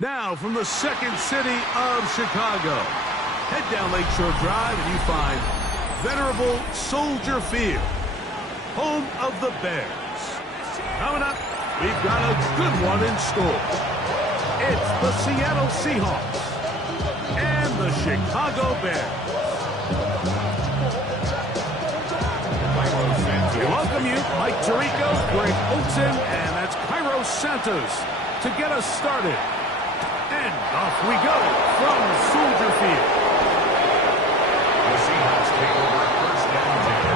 Now, from the second city of Chicago, head down Lakeshore Drive and you find venerable Soldier Field, home of the Bears. Coming up, we've got a good one in store. It's the Seattle Seahawks and the Chicago Bears. We welcome you, Mike Tirico, Greg Olsen, and that's Cairo Santos to get us started. And off we go from Soldier Field. The Seahawks take over first down 10.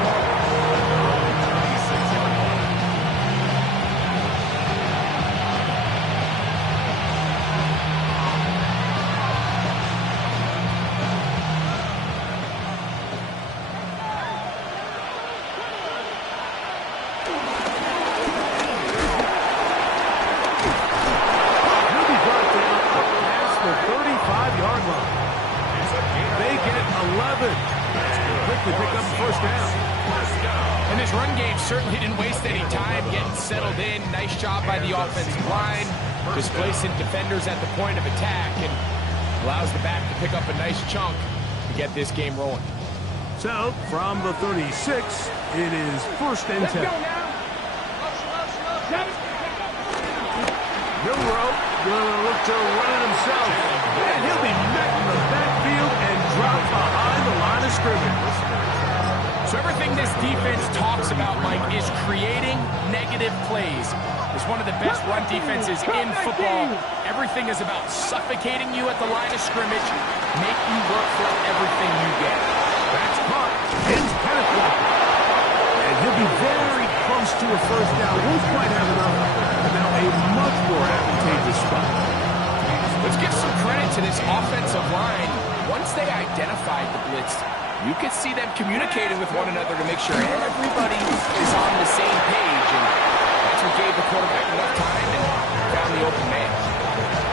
And this run game certainly didn't waste any time getting settled in. Nice job by the offensive line, displacing defenders at the point of attack, and allows the back to pick up a nice chunk to get this game rolling. So, from the 36, it is first and 10. Milroe gonna look to run it himself. And he'll be met in the backfield and dropped behind the line of scrimmage. So everything this defense talks about, Mike, is creating negative plays. It's one of the best run defenses in football. Everything is about suffocating you at the line of scrimmage, make you work for everything you get. That's caught. It's Kenneth Walker. And he'll be very close to a first down. Won't quite have enough. But now a much more advantageous spot. Let's give some credit to this offensive line. Once they identified the blitz, you could see them communicating with one another to make sure everybody is on the same page, and that's what gave the quarterback enough time and found the open man.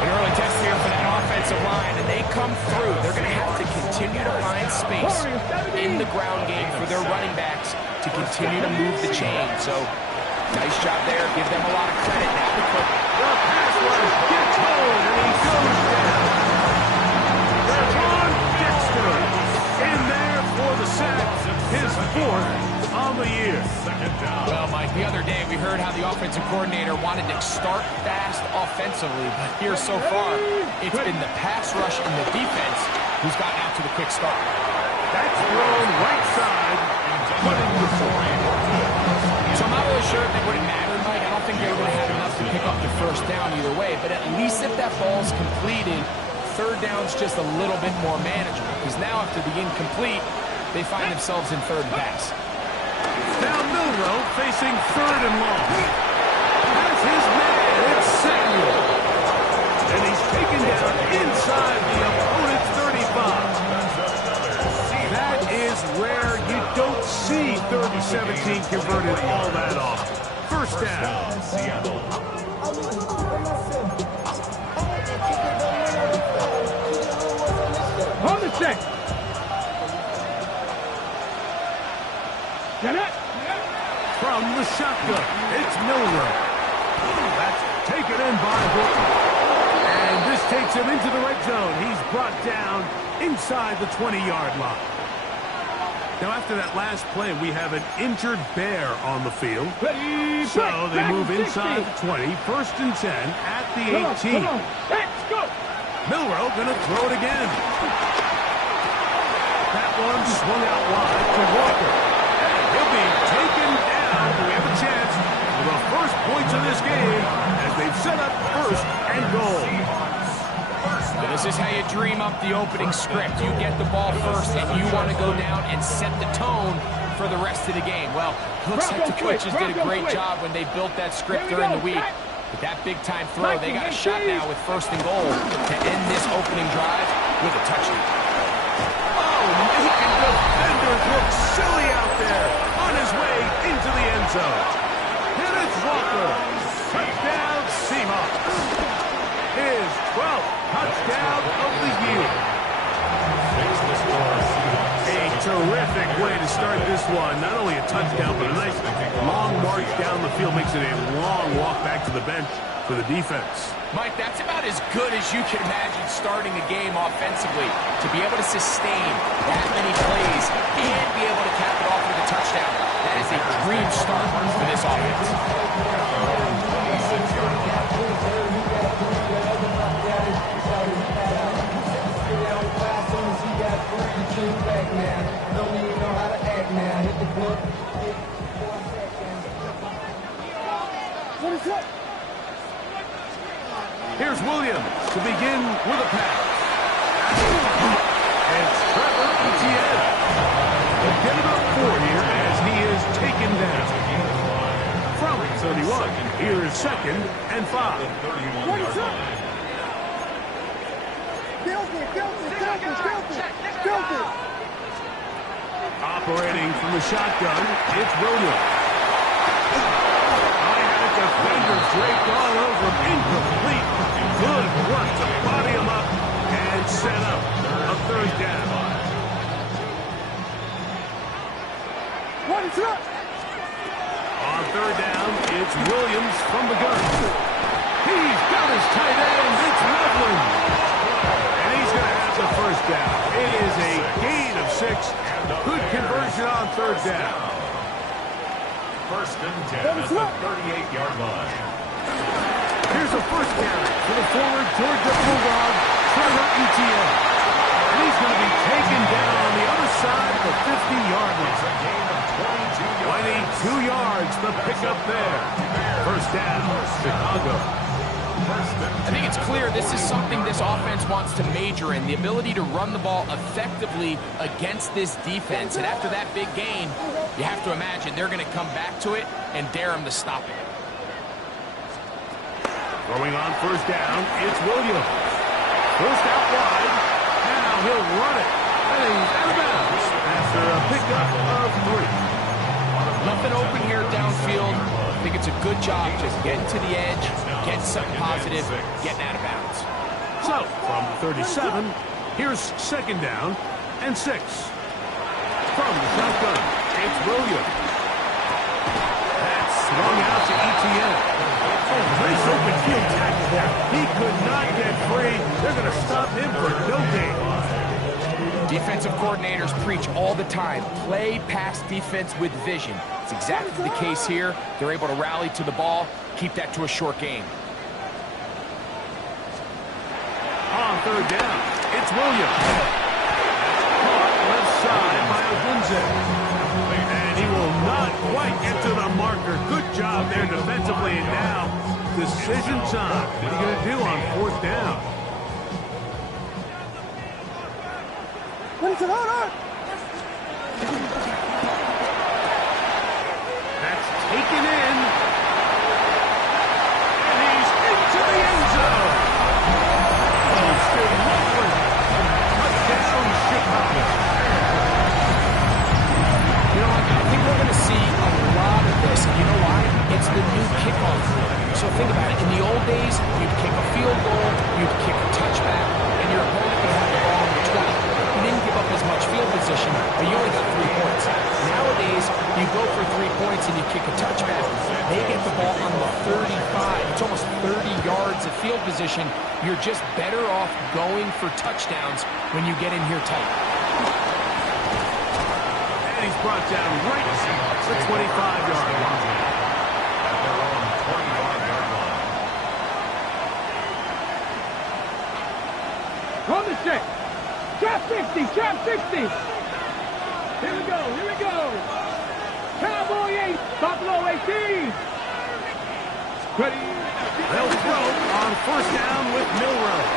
An early test here for that offensive line, and they come through. They're going to have to continue to find space in the ground game for their running backs to continue to move the chain. So, nice job there. Give them a lot of credit now. The pass rush gets home, and he goes down. In there for the sack, his fourth on the year. Well, Mike, the other day we heard how the offensive coordinator wanted to start fast offensively, but here so far, it's been the pass rush and the defense who's gotten out to the quick start. That's thrown right side, putting the point. So I'm not really sure if it would have mattered, Mike. I don't think they were going to have enough to pick up the first down either way, but at least if that ball's completed, third down's just a little bit more manageable, because now after the incomplete, they find themselves in third and pass. Now Milroe facing third and long. Has his man, it's Samuel. And he's taken down inside the opponent's 35. That is rare. You don't see 30-17 converted all that often. First down. On the check. Get it. From the shotgun, it's Milroe. That's taken in by Horton. And this takes him into the red zone. He's brought down inside the 20-yard line. Now, after that last play, we have an injured Bear on the field. So they move inside the 20, first and 10 at the 18. Let's go. Milroe going to throw it again. That one swung out wide to Walker. And he'll be taken down. We have a chance for the first points of this game as they've set up first and goal. Well, this is how you dream up the opening script. You get the ball first, and you want to go down and set the tone for the rest of the game. Well, looks like the coaches did a great job when they built that script during the week. With that big-time throw, they got a shot now with first and goal to end this opening drive with a touchdown. Oh, making defenders look silly out there on his way into the end zone. And it's Walker. Touchdown, Seahawks. His 12th touchdown. touchdown of the year. A terrific way to start this one. Not only a touchdown, but a nice long march down the field. Makes it a long walk back to the bench for the defense. Mike, that's about as good as you can imagine starting a game offensively. To be able to sustain that many plays and be able to cap it off with a touchdown. That is a dream start for this offense. Here's Williams to begin with a pass. And Trevor Etienne will get about 4 here as he is taken down. From 31, here is 2nd and 5. Operating from the shotgun, it's Williams. Defender draped all over him, incomplete. Good work to body him up and set up a 3rd down. On 3rd down, it's Williams from the gun. He's got his tight end, it's Revlin. And he's going to have the 1st down. It is a gain of 6. Good conversion on 3rd down. 1st and 10 at the 38-yard line. Here's a 1st down for the forward Georgia Bulldog, Trevor Etienne. And he's going to be taken down on the other side of the 50-yard line. 22 yards, the pickup there. 1st down, Chicago. I think it's clear this is something this offense wants to major in, the ability to run the ball effectively against this defense. And after that big gain, you have to imagine they're going to come back to it and dare them to stop it. Throwing on 1st down, it's Williams. Forced out wide. Now he'll run it. And he's out of bounds after a pickup of 3. Nothing open here downfield. I think it's a good job just getting to the edge, getting something positive, getting out of bounds. So, from 37, here's 2nd down and 6. From the shotgun, it's Williams. That's swung out to Etienne. Oh, nice open field tackle there. He could not get free. They're going to stop him for no gain. Defensive coordinators preach all the time, play pass defense with vision. It's exactly the case here. They're able to rally to the ball, keep that to a short game. On 3rd down, it's Williams. Caught left side by Ogunze. And he will not quite get to the marker. Good job there defensively. And now, decision time. What are you going to do on 4th down? That's taken in. And he's into the end zone. Posted lovely. Touchdown, Chicago. You know, I think we're going to see a lot of this. You know why? It's the new kickoff rule. So think about it. In the old days, you'd kick a field goal, you'd kick a touchback, and your opponent would have the ball on the 20. You didn't give up as much field position, but you only got 3 points. Nowadays, you go for 3 points and you kick a touchback. They get the ball on the 35. It's almost 30 yards of field position. You're just better off going for touchdowns when you get in here tight. And he's brought down right to the 25-yard line. At their own 25-yard line. On the check. Trap 50, trap 50. Here we go, here we go. Cowboy 8, Buffalo 18. Ready. They'll throw on 1st down with Milroe.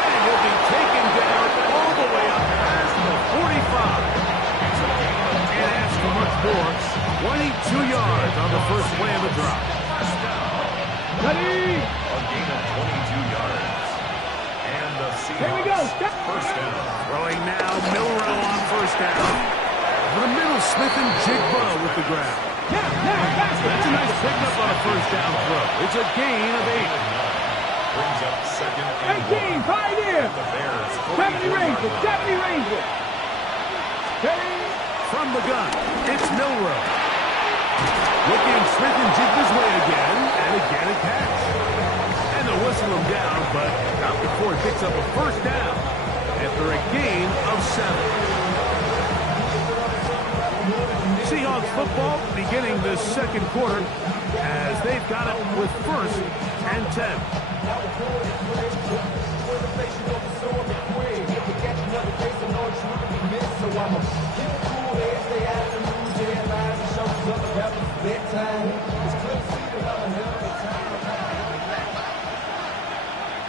And he'll be taken down all the way up past the 45. Can't ask for much more. 22 yards on the first play of the drop. Ready. A gain of 22 yards. And the Seahawks. Here we go. 1st down. Throwing now, Milroe on 1st down. For the middle, Smith and Jigba with the grab. Now, faster. That's a nice pickup on a 1st down throw. It's a gain of 8. brings up second and 18, 1. Pioneer. The Bears 70 Rangers, 70 Rangers. Ready? From the gun, it's Milrow. Looking Smith and jig his way again, and again a catch. And they'll whistle him down, but not before he picks up a first down after a gain of 7. Seahawks football beginning the second quarter as they've got it with first and 10.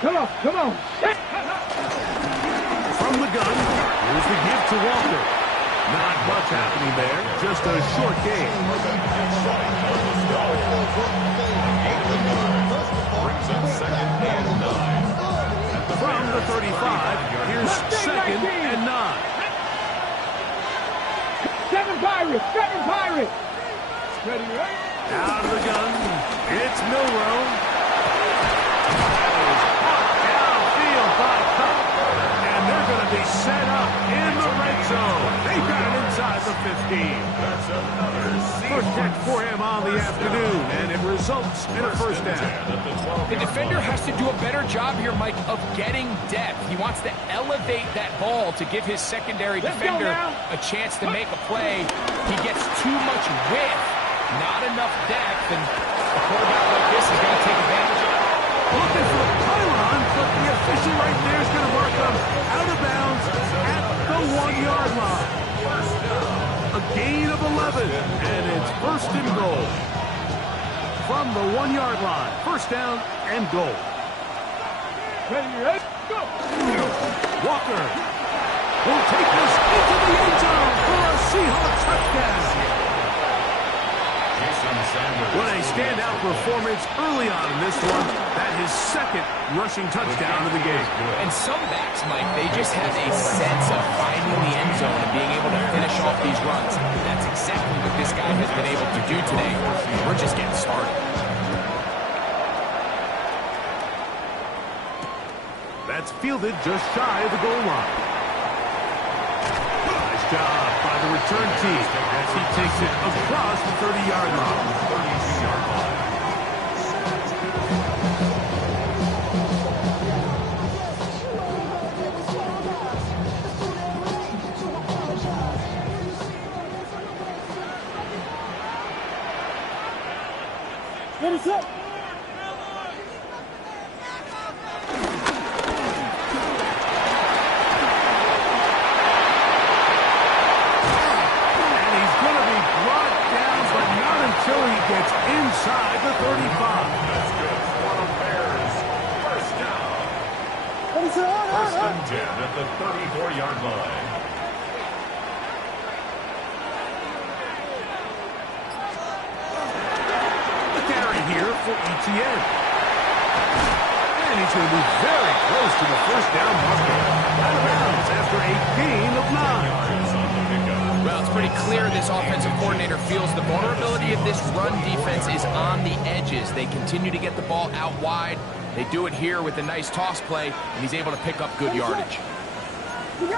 Come on, come on. From the gun, here's the give to Walker. Not much happening there, just a short game. Brings up second and 9. From the 35, here's second and 9. 7 Pirates, 7 Pirates. Ready, right? Out of the gun, it's Milrow. Downfield by Cup, and they're going to be set up in the red zone. They've got it inside the 15. That's another First catch for him on the afternoon, and it results in a first down. The defender has to do a better job here, Mike, of getting depth. He wants to elevate that ball to give his secondary defender a chance to make a play. He gets too much width, not enough depth, and a quarterback like this is going to take advantage of it. Looking for a pylon, but the official right there is going to mark him out of bounds at the 1-yard line. A gain of 11, and it's first and goal. From the 1-yard line, first down and goal. Ready, go. Walker will take this into the end zone for a Seahawks touchdown. What a standout performance early on in this one. That his second rushing touchdown of the game. And some backs, Mike, they just have a sense of finding the end zone and being able to finish off these runs. That's exactly what this guy has been able to do today. We're just getting started. That's fielded just shy of the goal line. Nice job by the return team as he takes it across the 30-yard line. What is up? Until he gets inside the 35. That's good for the Bears. First down. First and 10 at the 34-yard line. The carry here for ETN. And he's going to be very close to the first down marker. Out of bounds after a gain of 9. Well, it's pretty clear this offensive coordinator feels the vulnerability of this run defense is on the edges. They continue to get the ball out wide. They do it here with a nice toss play, and he's able to pick up good yardage. He'll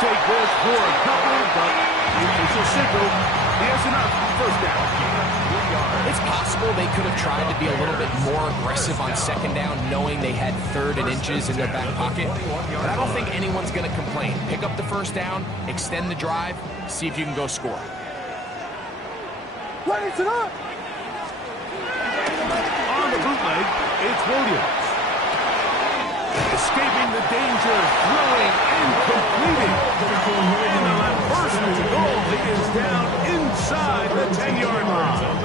take this for a couple, but the official signal, he has enough. First down. It's possible they could have tried to be a little bit more aggressive on second down, knowing they had 3rd and inches in their back pocket. But I don't think anyone's going to complain. Pick up the first down, extend the drive, see if you can go score. What is it up? On the bootleg, it's Williams. Escaping the danger, throwing and completing. And on that first and goal, he is down inside the 10-yard line.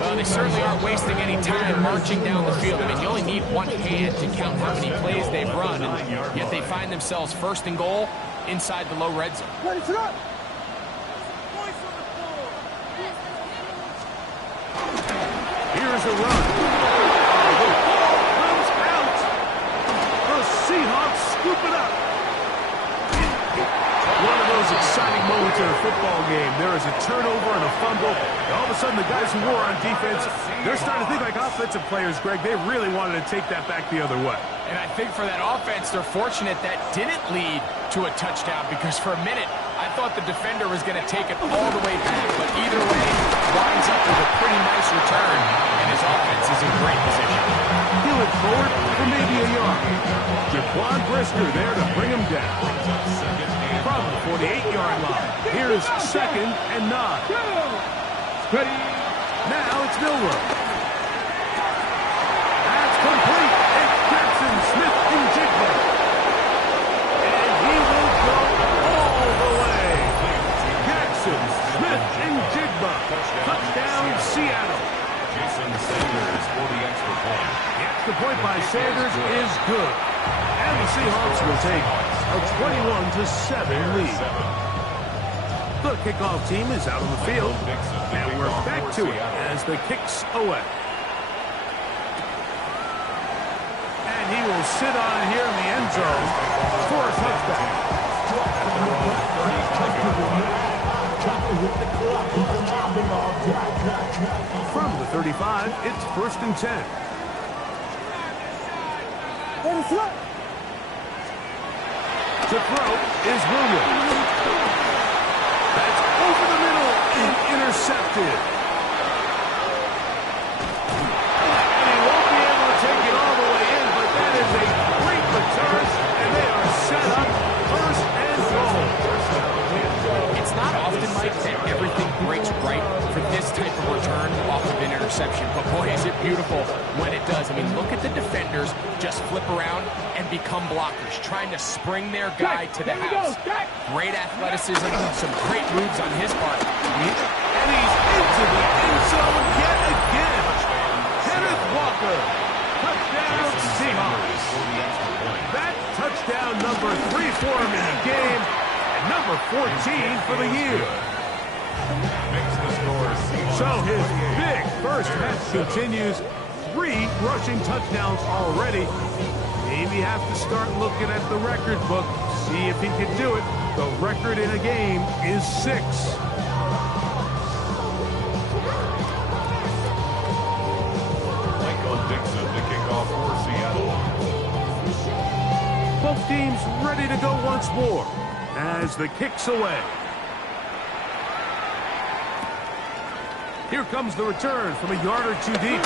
Well, they certainly aren't wasting any time marching down the field. I mean, you only need one hand to count how many plays they've run, and yet they find themselves first and goal inside the low red zone. What is it up? Here's a run. The ball comes out. The Seahawks scoop it up. One of those exciting moments into the football game, there is a turnover and a fumble, and all of a sudden the guys who were on defense, they're starting to think like offensive players, Greg. They really wanted to take that back the other way. And I think for that offense, they're fortunate that didn't lead to a touchdown, because for a minute, I thought the defender was going to take it all the way back, but either way, winds up with a pretty nice return, and his offense is in great position. He'll it forward for maybe a yard. Jaquan Brisker there to bring him down. From the 48-yard line, here's 2nd and 9. Ready. Now it's Milrow. That's complete. It's Jackson Smith-Njigba. And he will go all the way. Jackson Smith-Njigba. Touchdown, Seattle. Jason Sanders for the extra point. The extra point by Sanders is good. And the Seahawks will take a 21-7 lead. The kickoff team is out on the field, and we're back to it as the kick's away. And he will sit on it here in the end zone for a touchdown. From the 35, it's 1st and 10. To throw is Williams. That's over the middle and intercepted. And he won't be able to take it all the way in, but that is a great return, and they are set up 1st and goal. It's not often, Mike, that everything breaks right for this type of return off of an interception, but boy, is it beautiful when it does. I mean, look at the defenders just flip around and become blockers, trying to spring their guy to the house. Great athleticism, some great moves on his part. And he's into the end zone yet again. Kenneth Walker, touchdown Seahawks. That touchdown number 3 for him in the game, and number 14 for the year. So his big first half continues. 3 rushing touchdowns already. Maybe have to start looking at the record book, see if he can do it. The record in a game is 6. Michael Dixon to kick off for Seattle. Both teams ready to go once more as the kick's away. Here comes the return from a yard or 2 deep.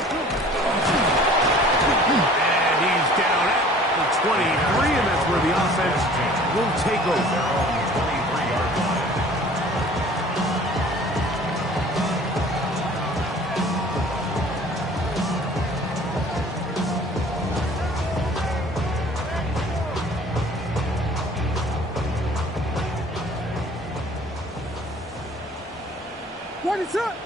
And he's down at the 23, and that's where the offense will take over. What is up?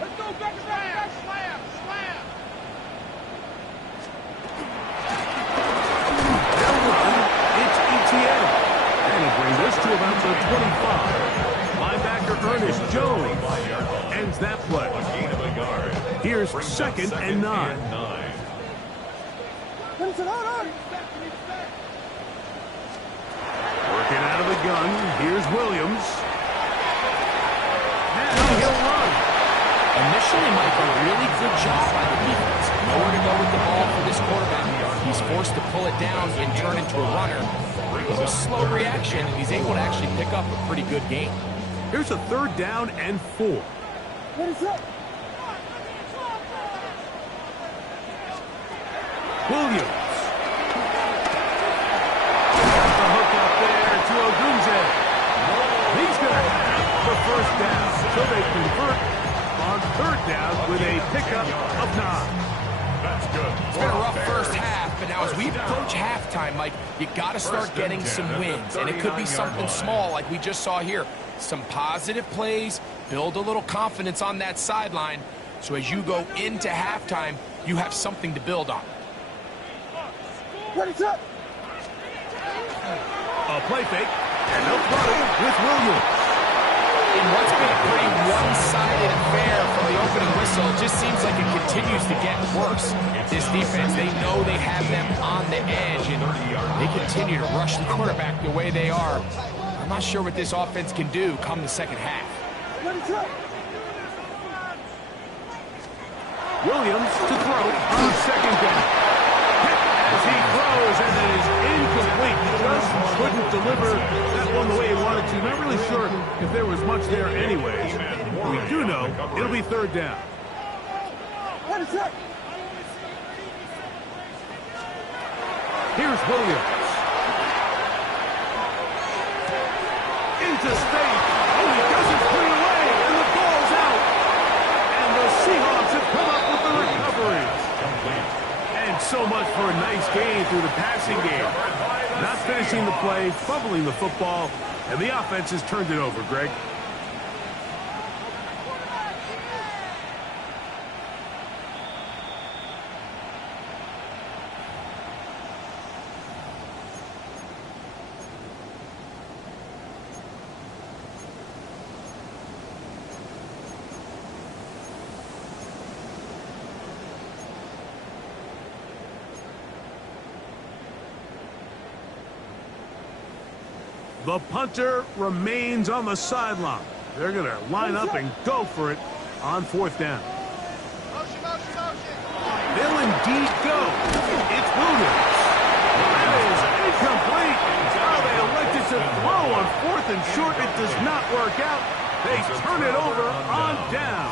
Let's go back to slam, slam, slam. It's ETN. And it brings us to about the 25. Linebacker Ernest Jones ends that play. Here's 2nd and 9. Working out of the gun. Here's Williams. Now he'll run. Initially, Mike, a really good job by the defense. Nowhere to go with the ball for this quarterback. He's forced to pull it down and turn into a runner. It was a slow reaction, and he's able to actually pick up a pretty good game. Here's a 3rd down and 4. What is up? Williams. Got the hook up there to Ogunze. He's going to have the 1st down. So they convert on 3rd down with a pickup of 9. That's good. It's been a rough first half, but now as we approach halftime, Mike, you got to start getting some wins, and it could be something small like we just saw here. Some positive plays, build a little confidence on that sideline, so as you go into halftime, you have something to build on. What is up? A play fake, and they'll throw it with Williams. in what's been a pretty one-sided affair from the opening whistle, it just seems like it continues to get worse. This defense, they know they have them on the edge, and they continue to rush the quarterback the way they are. I'm not sure what this offense can do come the second half. Williams to throw on second down. Hit as he throws, and it is incomplete. Just couldn't deliver that one the way he wanted to. Not really sure if there was much there anyways. We do know it'll be third down. Here's Williams. Into space. Oh, he doesn't clear away, and the ball's out. And the Seahawks have come up with the recovery. And so much for a nice gain through the passing game. Not finishing the play, fumbling the football, and the offense has turned it over, Greg. The punter remains on the sideline. They're going to line up and go for it on fourth down. They'll indeed go. It's Williams. That is incomplete. Now they elected to throw on fourth and short. It does not work out. They turn it over on down.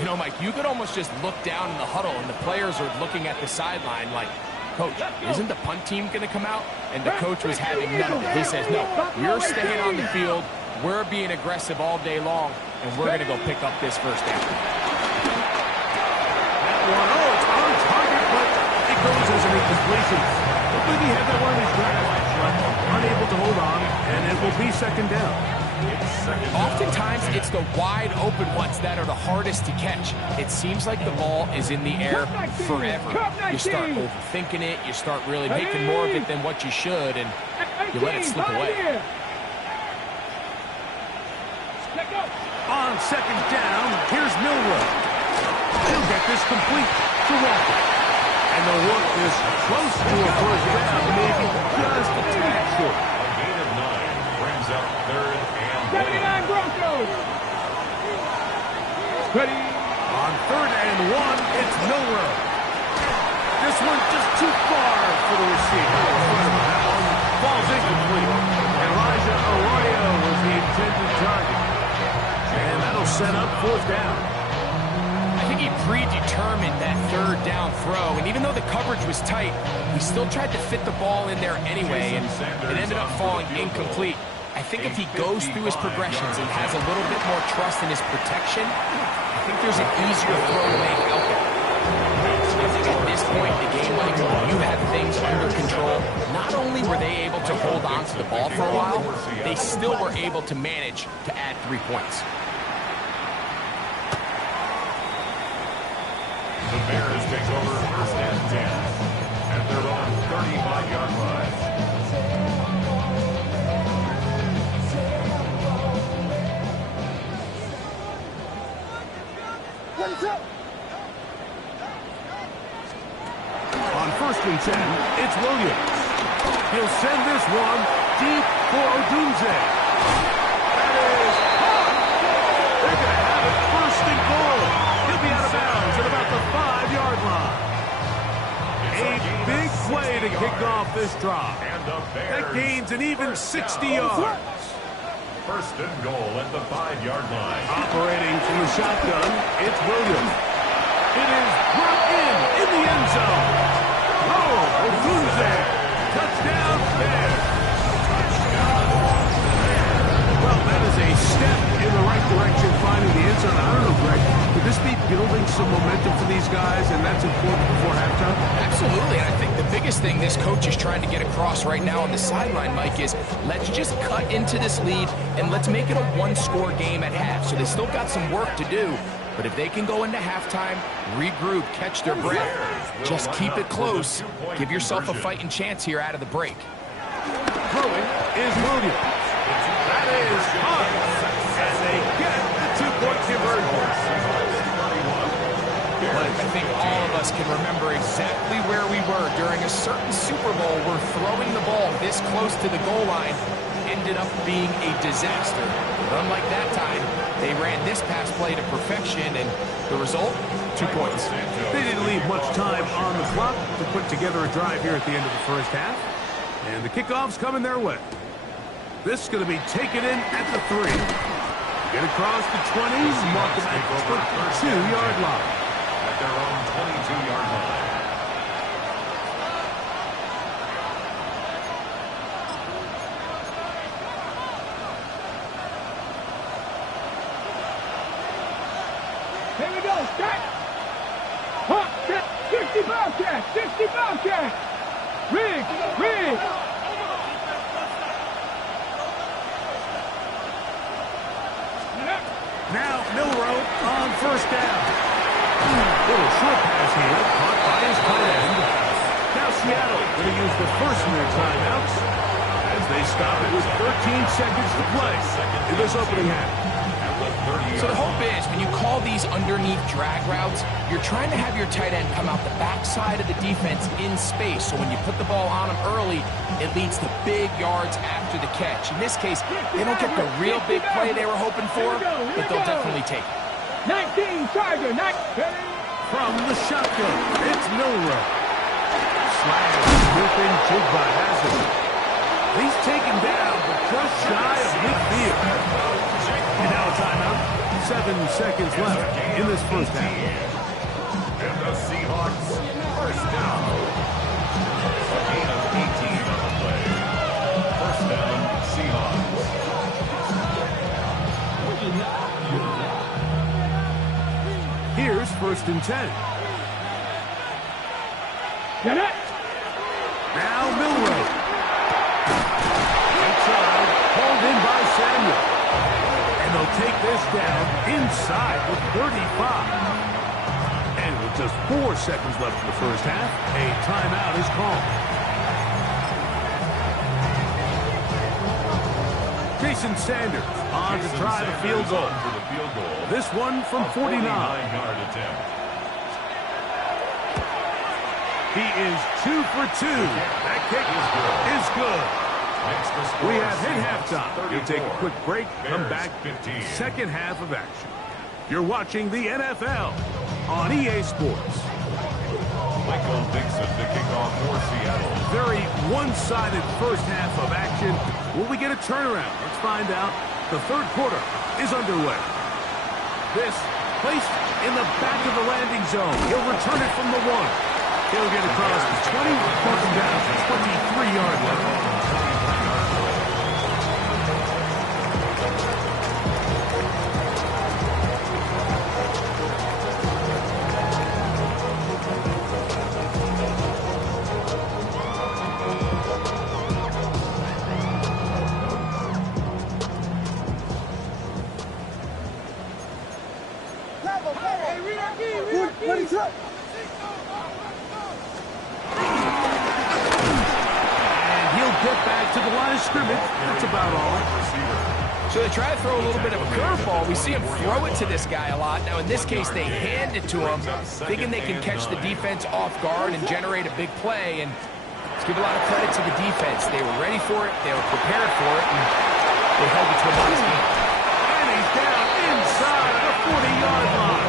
You know, Mike, you could almost just look down in the huddle, and the players are looking at the sideline like, Coach, isn't the punt team going to come out? And the coach was having none of it. He says, no, you're staying on the field. We're being aggressive all day long, and we're going to go pick up this first down. That one, oh, it's on target, but it goes as an incompletion. Hopefully he had that one in his grasp, but unable to hold on, and it will be second down. Oftentimes, it's the wide open ones that are the hardest to catch. It seems like the ball is in the air forever. You start overthinking it, you start really making more of it than what you should, and you let it slip away. On second down, here's Milroe. He'll get this complete to Walker. And they'll work this close to a first down, maybe just a tad short. A gain of 9 brings up third and 79 Broncos. Ready. On third and 1, it's Milroe. This one just too far for the receiver. That one falls incomplete. Elijah Arroyo was the intended target. And that'll set up fourth down. I think he predetermined that third down throw, and even though the coverage was tight, he still tried to fit the ball in there anyway, and it ended up falling incomplete. I think if he goes through his progressions and has a little bit more trust in his protection, I think there's an easier throw to make out there. I think at this point in the game, Mike, you have things under control. Not only were they able to hold on to the ball for a while, they still were able to manage to add 3 points. the Bears take over first and 10 at their own 35-yard line. On first and 10, it's Williams. He'll send this one deep for Odunze. That is caught. They're going to have it first and goal. He'll be out of bounds at about the 5-yard line. A big play to kick off this drive. That gains an even 60 yards. First and goal at the 5-yard line. Operating from the shotgun, it's Williams. It is brought in the end zone. Oh, Odunze. Touchdown, Bears. Well, that is a step in the right direction, finding the end zone. I don't know, Greg. Could this be building some momentum for these guys, and that's important before halftime? Absolutely, and I think the biggest thing this coach is trying to get across right now on the sideline, Mike, is let's just cut into this lead, and let's make it a one-score game at half. So they still got some work to do, but if they can go into halftime, regroup, catch their breath, just keep it close, give yourself a fighting chance here out of the break. Throwing is Williams. That is high. But I think all of us can remember exactly where we were during a certain Super Bowl where throwing the ball this close to the goal line ended up being a disaster. But unlike that time, they ran this pass play to perfection, and the result, 2 points. They didn't leave much time on the clock to put together a drive here at the end of the first half. And the kickoff's coming their way. This is going to be taken in at the 3. Get across the 20s, mark them at the 2-yard line. At their own 22-yard line. Here we go, start. Hop, check, 60 Bobcat, 60 Bobcat. Rig. Now Milrow on first down. Little short pass here, caught by his tight end. Now Seattle going to use the first of their timeouts as they stop it with 13 seconds to play in this opening half. So the hope is when you call these underneath drag routes, you're trying to have your tight end come out the backside of the defense in space. So when you put the ball on him early, it leads to big yards after the catch. In this case, they don't get the real big play they were hoping for, but they'll definitely take it. 19 Charger, From the shotgun, it's Milrow. Slash, snooping, jig by Hazard. He's taken down, but just shy of midfield. And now a timeout. 7 seconds left in this first half. And the Seahawks, first down. A gain of 18 on the play. First down, Seahawks. Here's 1st and 10. Get it. Now Milrow. Outside, hauled in by Samuel. And they'll take this down inside the 35. And with just 4 seconds left in the first half, a timeout is called. Jason Sanders on to try the field goal. This one from 49. 49-yard attempt. He is 2 for 2. That kick is good. We have hit halftime. We'll take a quick break, come back, second half of action. You're watching the NFL on EA Sports. Michael Dixon to kick off for Seattle. Very one-sided first half of action. Will we get a turnaround? Let's find out. The third quarter is underway. This placed in the back of the landing zone. He'll return it from the 1. He'll get across the 20, marking down to 23-yard line. That's about all. So they try to throw a little bit of a curveball. We see him throw it to this guy a lot. Now, in this case, they hand it to him, thinking they can catch the defense off guard and generate a big play. And let's give a lot of credit to the defense. They were ready for it. They were prepared for it. And they held it to a nice game. And he's down inside the 40-yard line.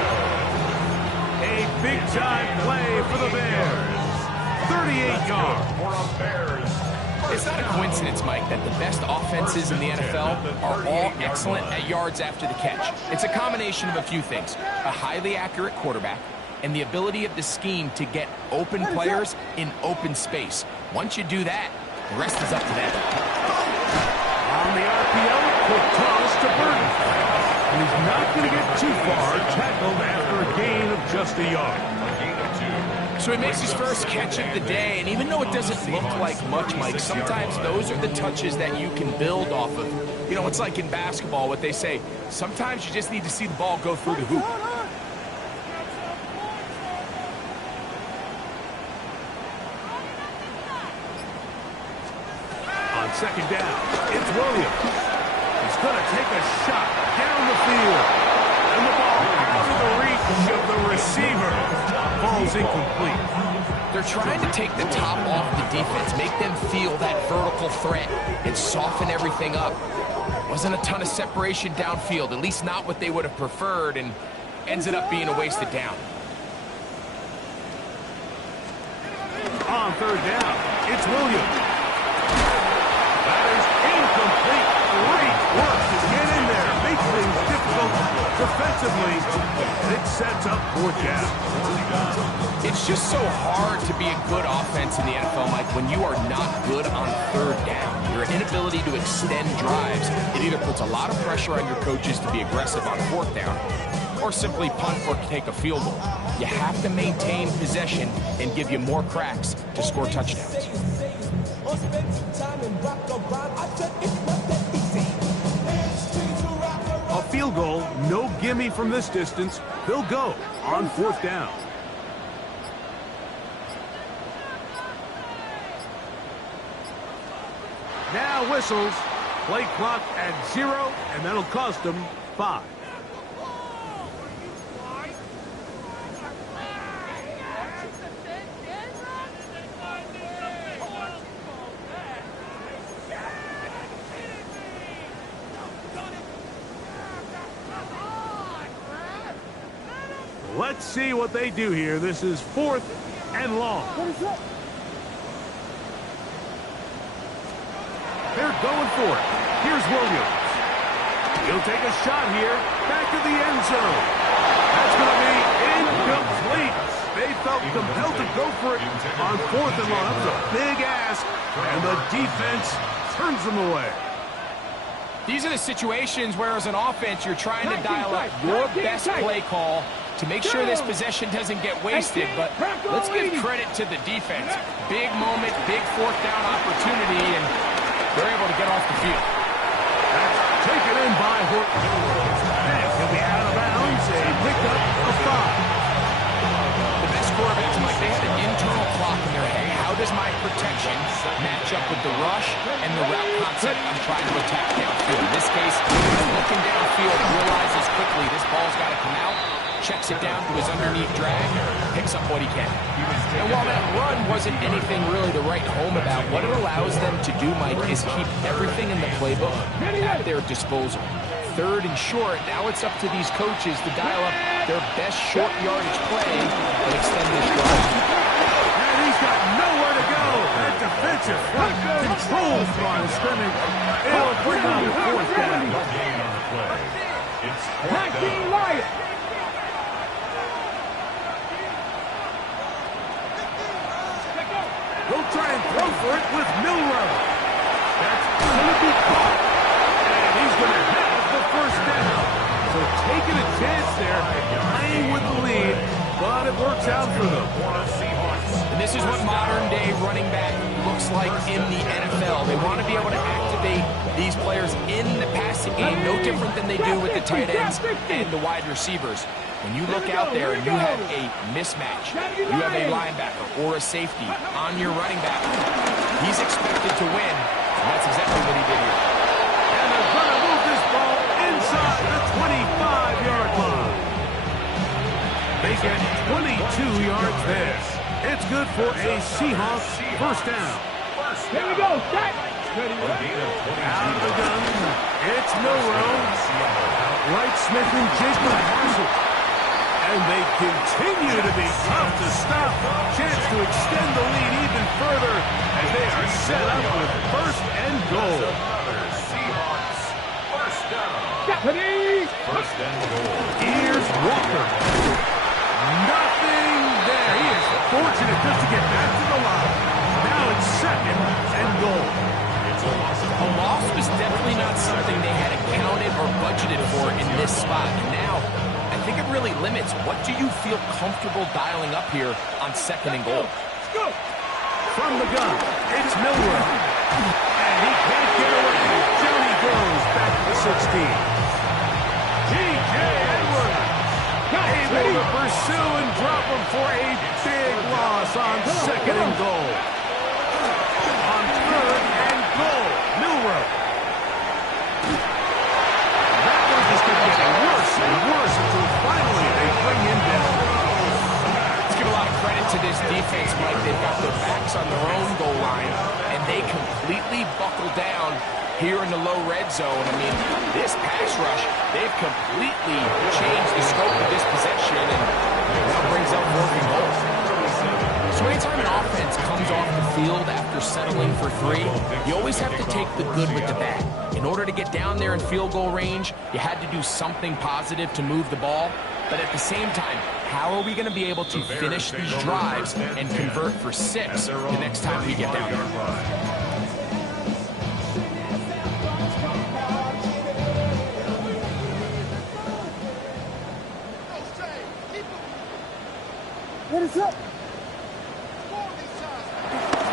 A big-time play for the Bears. 38 yards. For a Bears. It's not a coincidence, Mike, that the best offenses in the NFL are all excellent at yards after the catch. It's a combination of a few things. A highly accurate quarterback and the ability of the scheme to get open players in open space. Once you do that, the rest is up to them. On the RPO, quick toss to Burton. And he's not going to get too far, tackled after a gain of just a yard. So he makes his first catch of the day, and even though it doesn't look like much, Mike, sometimes those are the touches that you can build off of. You know, it's like in basketball, what they say, sometimes you just need to see the ball go through the hoop. On second down, it's Williams. He's going to take a shot down the field. And the ball out of the reach catch of the receiver. Ball's incomplete. They're trying to take the top off the defense, make them feel that vertical threat, and soften everything up. Wasn't a ton of separation downfield, at least not what they would have preferred, and ends up being a wasted down. On third down, it's Williams. That is incomplete. Great work to get in there. Makes things difficult defensively. And it sets up fourth down. It's just so hard to be a good offense in the NFL, Mike, when you are not good on third down. Your inability to extend drives, it either puts a lot of pressure on your coaches to be aggressive on fourth down, or simply punt or take a field goal. You have to maintain possession and give you more cracks to score touchdowns. A field goal, no gimme from this distance. They'll go on fourth down. Now whistles. Play clock at 0, and that'll cost them 5. Let's see what they do here. This is 4th and long. They're going for it. Here's Williams. He'll take a shot here. Back to the end zone. That's going to be incomplete. They felt compelled to go for it on 4th and long. That was a big ask, and the defense turns them away. These are the situations where, as an offense, you're trying to dial up your best play call to make sure this possession doesn't get wasted. But let's give credit to the defense. Big moment, big 4th down opportunity, and they're able to get off the field. That's taken in by Horton. And he'll be out of bounds. A pickup of 5. The best quarterbacks, Mike, they have an internal clock in their head. How does my protection match up with the rush and the route concept I'm trying to attack downfield? In this case, he's looking downfield, realizes quickly this ball's got to come out, checks it down to his underneath drag, picks up what he can. And while that run wasn't anything really to write home about, what it allows them to do, Mike, is keep everything in the playbook at their disposal. 3rd and short, now it's up to these coaches to dial up their best short yardage play and extend this drive. And he's got nowhere to go. That defensive front controls line of scrimmage. It'll bring on the 4th down. It's 4th down. They'll try and throw for it with Milrow. That's going to be caught. And he's going to have the 1st down. So taking a chance there, playing with the lead, but it works out for them. And this is what modern-day running back looks like in the NFL. They want to be able to activate these players in the passing game, no different than they do with the tight ends and the wide receivers. When you look out there and you have a mismatch, you have a linebacker or a safety on your running back, he's expected to win, and that's exactly what he did here. And they're going to move this ball inside the 25-yard line. They get 22 yards there. It's good for a Seahawks 1st down. Here we go, set. Out of the gun, it's Milrow. Right, Smith and Jacob has it. And they continue to be tough to stop. Chance to extend the lead even further as they are set up with 1st and goal. Seahawks, 1st down. Deputy. 1st and goal. Here's Walker. Nothing there. He is fortunate just to get back to the line. Now it's 2nd and goal. A loss was definitely not something they had accounted or budgeted for in this spot. And now, I think it really limits what do you feel comfortable dialing up here on 2nd and goal. From the gun, it's Milrow. And he can't get away. Down he goes back to the 16. T.J. Edwards able to pursue and drop him for a big loss on 2nd and goal. On 3rd and goal, Milrow. That one just kept getting worse and worse until finally they bring in completely buckle down here in the low red zone. I mean, this pass rush, they've completely changed the scope of this possession, and that brings up working holes. So anytime an offense comes off the field after settling for 3, you always have to take the good with the bad. In order to get down there in field goal range, you had to do something positive to move the ball. But at the same time, how are we going to be able to finish these drives and convert for 6 the next time we get down there? What is up?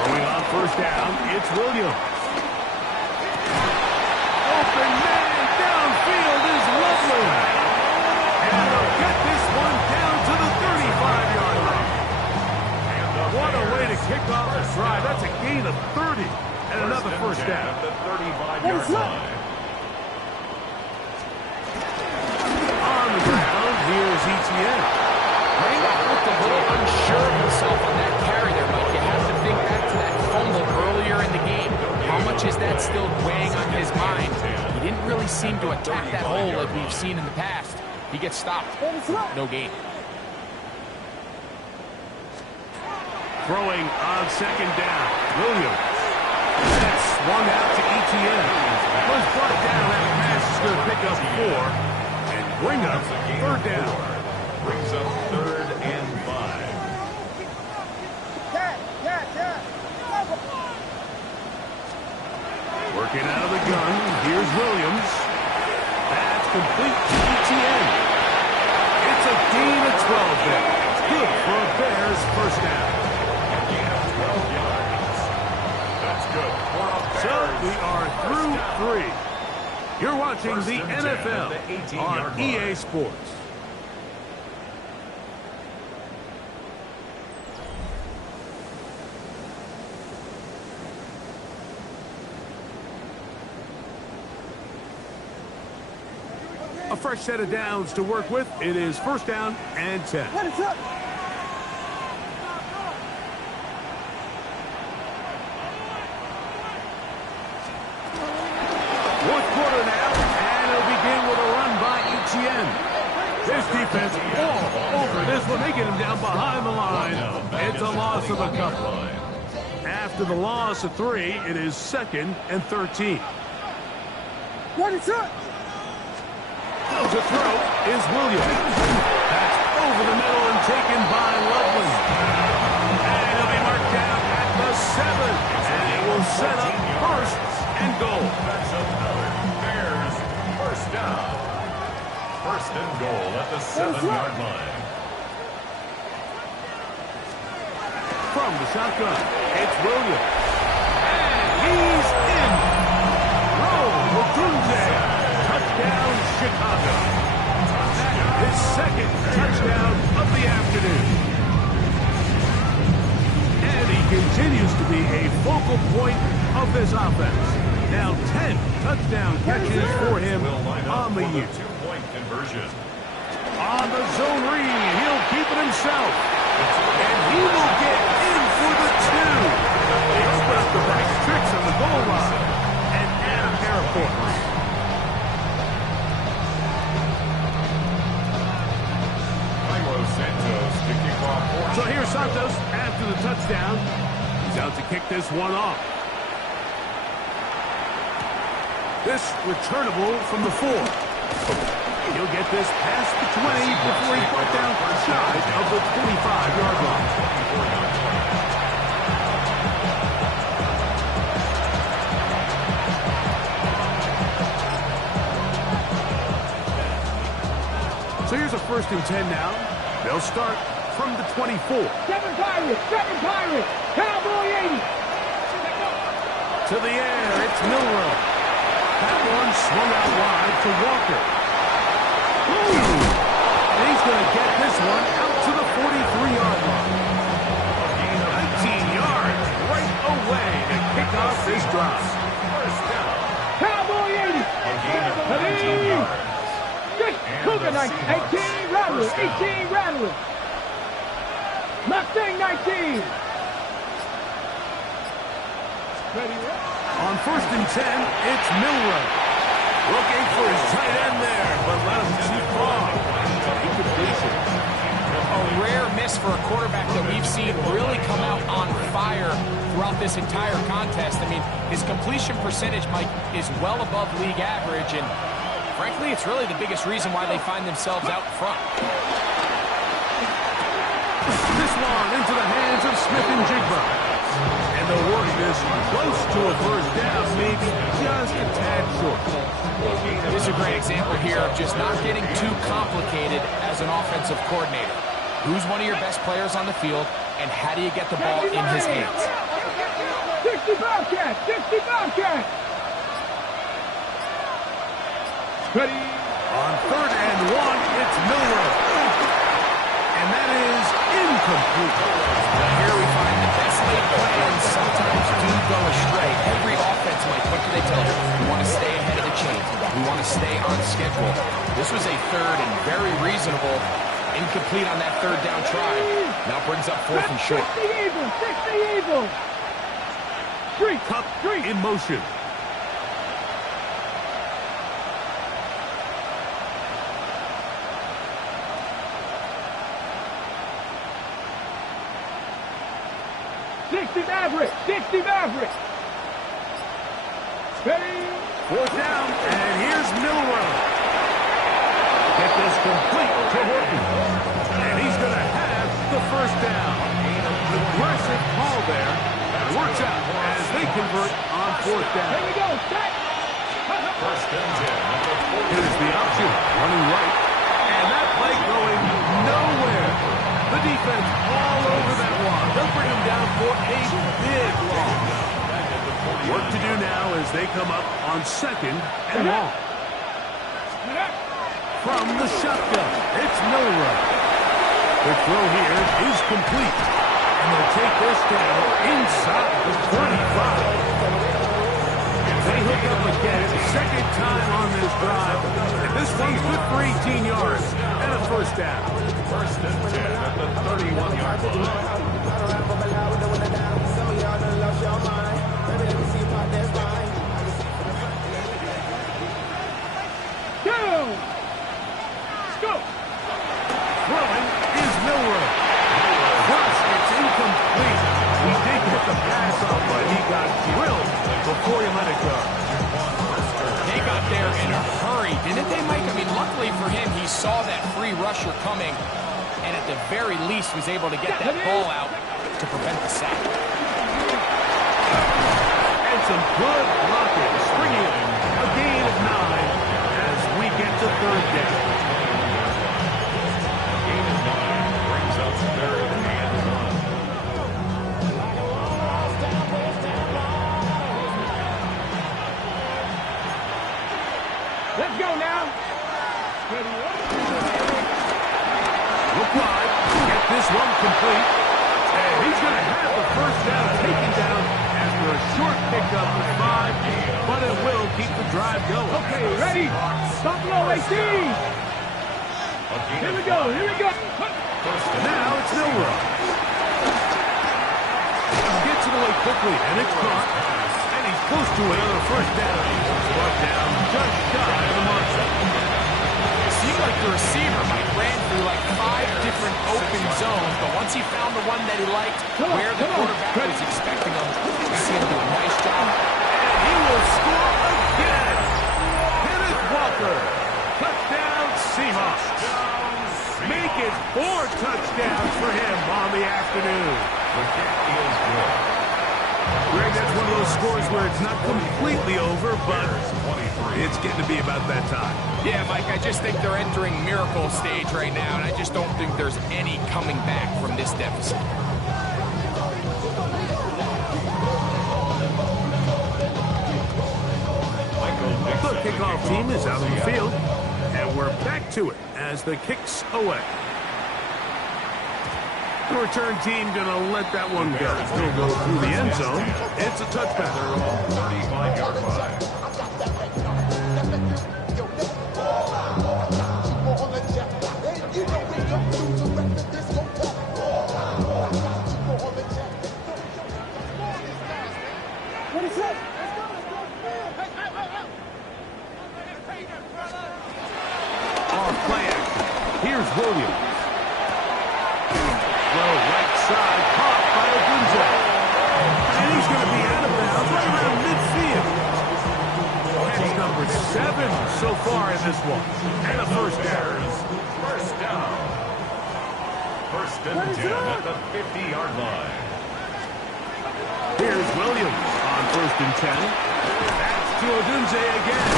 Going on first down, it's Williams. Open man downfield is Lovely. And they'll get this one down to the 35-yard line. What a way to kick off the drive. That's a gain of 30 and another first down. At the 35-yard line. On the ground, here's ETN. Raymond looked a little unsure of himself on that carry there, Mike. You have to think back to that fumble earlier in the game. How much is that still weighing on his mind? He didn't really seem to attack that hole like we've seen in the past. He gets stopped. No gain. Throwing on second down, Williams. That's swung out to ETN. Was brought down. That pass is going to pick up 4 and bring up third down. Brings up 3rd and 5. Working out of the gun, here's Williams. That's complete to ETN. It's a gain of 12 there. It's good for a Bears first down. Gain of 12 yards. That's good for a Bears. So we are through 3. You're watching the NFL on EA Sports. A fresh set of downs to work with. It is first down and 10. What is up? Fourth quarter now, and it'll begin with a run by ETN. This defense all over this one. They get him down behind the line. It's a loss of a couple. After the loss of 3, it is 2nd and 13. What is up? To throw is Williams. That's over the middle and taken by Loveland. And he'll be marked down at the 7. And it will set up first and goal. That's another Bears first down. First and goal at the 7-yard line. From the shotgun, it's Williams. And he's in. Roll Odunze. Touchdown, Chicago. His 2nd touchdown of the afternoon. And he continues to be a focal point of this offense. Now 10 touchdown catches for him on the year. 2-point conversion. On the zone read, he'll keep it himself. And he will get in for the 2. They open up the back tricks on the goal line and add a pair of points. So here's Santos after the touchdown. He's out to kick this one off. This returnable from the 4. He'll get this past the 20 before he's brought down shy of the 25-yard line. So here's a 1st and 10 now. They'll start from the 24. 7 Pirates, Cowboy 80. To the air, it's Milrow. That one swung out wide to Walker. Ooh! And he's going to get this one out to the 43-yard line. 19 yards right away to kick off this drive. First down. Cowboy 80. A gain of 19 yards. Cougar 18, Rattler, 18, Rattler. Mustang 19. Ready, On 1st and 10, it's Milrow. Looking for his tight end there, but let him too far. Incompletion. A rare miss for a quarterback that we've seen really come out on fire throughout this entire contest. I mean, his completion percentage, Mike, is well above league average, and frankly, it's really the biggest reason why they find themselves out in front. This one into the hands of Smith and Jigba. And the work is close to a first down, maybe just a tad short. This is a great example here of just not getting too complicated as an offensive coordinator. Who's one of your best players on the field, and how do you get the ball in his hands? 60 Bobcat! 60 Bobcat! Ready? On 3rd and 1, it's Milrow. And that is incomplete. Now here we find the best laid plans sometimes do go astray. Every offense, Mike, what do they tell you? We want to stay ahead of the chain. We want to stay on schedule. This was a 3rd and very reasonable. Incomplete on that 3rd down try. Now brings up 4th and short. 60 Eagles! 60 Eagles! Street! Cup in motion. Maverick! 60 Maverick! Ready? 4th down, and here's Milrow. Get this complete to Horton. And he's going to have the first down. Aggressive call there. Works out as they convert on 4th down. Here we go, set! First and 10. Here's the option, running right. And that play going nowhere. The defense all over that one. They'll bring him down for a big loss. Work to do now as they come up on 2nd and long. From the shotgun, it's Milrow. The throw here is complete. And they'll take this down inside the 25. They hook up again, 2nd time on this drive. And this one's good for 18 yards and a first down. First and 10 at the 31-yard line. Go! Throwing is Milrow. First, it's incomplete. He did get the pass off, but he got drilled before he let it go. They got there in a hurry, didn't they, Mike? I mean, luckily for him, he saw that free rusher coming, and at the very least was able to get that ball out to prevent the sack. And some good blocking, springing a gain of 9 as we get to 3rd down. Gain of 9 brings up 3rd and 1. Let's go now! Look wide, get this one complete. And he's going to have the first down taken down after a short pickup of 5, but it will keep the drive going. Okay, ready? Buffalo 18! Here we go, here we go! Now it's Milrow. Gets it away quickly, and it's caught. And he's close to another first down. Brought down just shy of the mark. It seemed like the receiver, Mike, ran through like 5 different open zones, but once he found the one that he liked, where the quarterback was expecting him, he seemed to do a nice job. And he will score again. Kenneth Walker. Touchdown, Seahawks. Make it 4 touchdowns for him on the afternoon. The kick is good. Greg, that's one of those scores where it's not completely over, but it's getting to be about that time. Yeah, Mike, I just think they're entering miracle stage right now, and I just don't think there's any coming back from this deficit. The kickoff team is out on the field, and we're back to it as the kick's away. The return team going to let that one go. Still go through the end zone. It's a touchback. 35-yard line. What is that? Off play action. Here's Williams. Throw right side, caught by Odunze. And he's going to be out of bounds right around midfield. That's number 7 so far in this one. And a first down. First down. First and 10 at the 50-yard line. Here's Williams on first and 10. That's to Odunze again.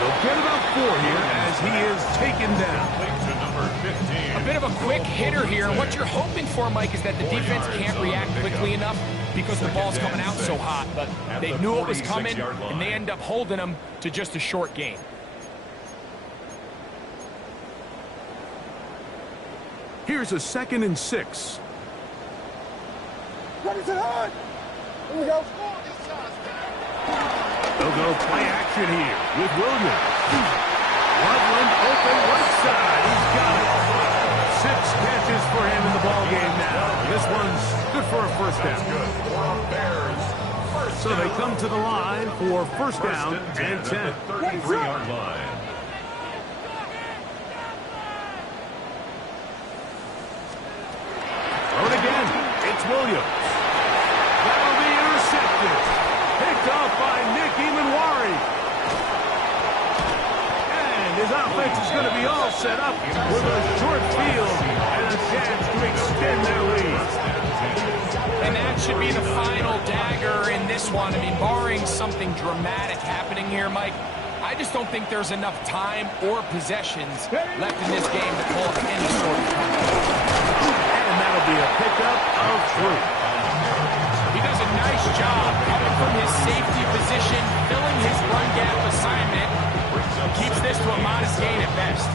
They'll get about 4 here as he is taken down. To number 15. A bit of a quick hitter here, and what you're hoping for, Mike, is that the defense can't react quickly enough because the ball's coming out so hot. But they knew it was coming, and they end up holding them to just a short gain. Here's a 2nd and 6. Ready to hard. Here we go. They'll go play action here with Williams. Loveland open right side. He's got it. 6 catches for him in the ball game now. This one's good for a first down. So they come to the line for first down and 10. 33-yard line. Throw it again. It's Williams. That'll be intercepted. Picked off by Nick Emanwari. And his offense is going to be all set up with a short field and a chance to extend their lead. And that should be the final dagger in this one. I mean, barring something dramatic happening here, Mike, I just don't think there's enough time or possessions left in this game to pull off any sort of comeback. And that'll be a pickup of 3. He does a nice job coming from his safety position, filling his run gap assignment. Keeps this to a modest gain at best.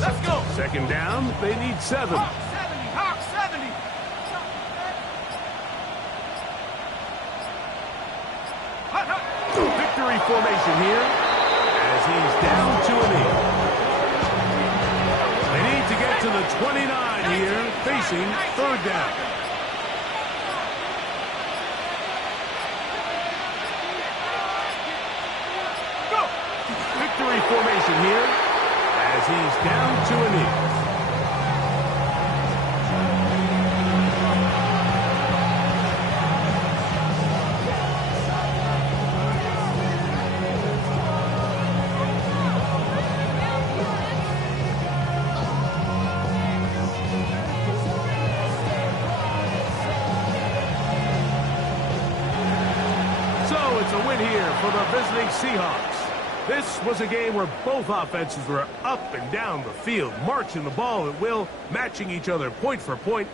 Let's go. 2nd down. They need 7. Hawk 70. Hawk 70. Victory formation here as he's down to a knee. They need to get to the 29 here, facing 3rd down. Go! Victory formation here as he's down to a knee. For the visiting Seahawks. This was a game where both offenses were up and down the field, marching the ball at will, matching each other point for point,